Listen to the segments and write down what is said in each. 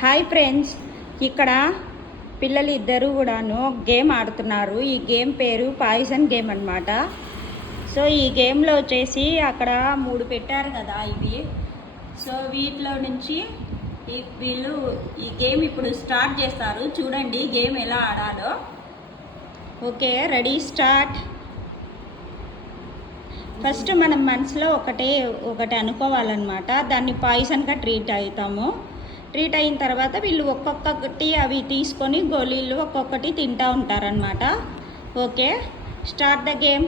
Hi friends, ఇక్కడ పిల్లలు ఇద్దరు కూడాను గేమ్ ఆడుతున్నారు. ఈ గేమ్ పేరు పాయిజన్ గేమ్ అన్నమాట. సో ఈ గేమ్లో వచ్చేసి అక్కడ 3 పెట్టారు కదా ఇవి. సో వీటిలో నుంచి వీళ్ళు ఈ గేమ్ ఇప్పుడు స్టార్ట్ చేస్తారు. చూడండి గేమ్ ఎలా ఆడాలో. Okay, ready, start. ఫస్ట్ మనం మనసులో ఒకటి అనుకోవాలన్నమాట. దాన్ని పాయిజన్గా ట్రీట్ అవుతాము. ట్రీట్ అయిన తర్వాత వీళ్ళు ఒక్కొక్కటి అవి తీసుకొని గోళీలు ఒక్కొక్కటి తింటూ ఉంటారనమాట. Okay, start the game.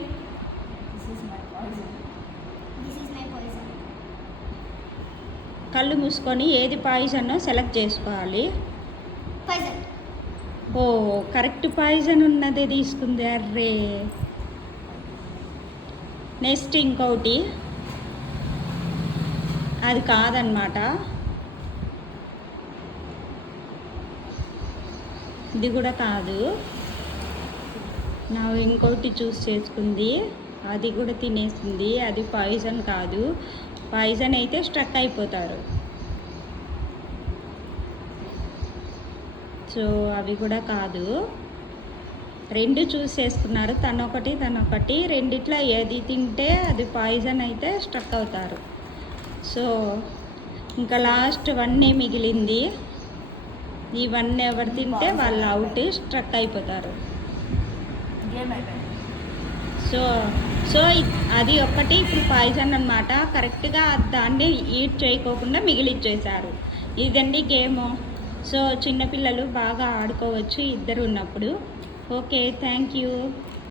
కళ్ళు మూసుకొని ఏది పాయిజన్ సెలెక్ట్ చేసుకోవాలి. ఓ, కరెక్ట్ పాయిజన్ ఉన్నదే తీసుకుంది. అర్రే, నెక్స్ట్ ఇంకోటి, అది కాదనమాట. ఇది కూడా కాదు. నా ఇంకోటి చూస్ చేసుకుంది, అది కూడా తినేసింది. అది పాయిజన్ కాదు. పాయిజన్ అయితే స్ట్రక్ అయిపోతారు. సో అవి కూడా కాదు. 2 చూస్ చేసుకున్నారు, తనొకటి. రెండిట్లో ఏది తింటే అది పాయిజన్ అయితే స్ట్రక్ అవుతారు. సో ఇంకా లాస్ట్ 1 మిగిలింది. ఈ 1 ఎవరు తింటే వాళ్ళు అవుట్, స్ట్రక్ అయిపోతారు. సో అది ఒక్కటి ఇప్పుడు పాయిజన్ అన్నమాట. కరెక్ట్గా దాన్ని ఈట్ చేయకోకుండా మిగిలిచ్చేసారు. ఇదండి గేమ్. సో చిన్నపిల్లలు బాగా ఆడుకోవచ్చు ఇద్దరు ఉన్నప్పుడు. Okay, thank you.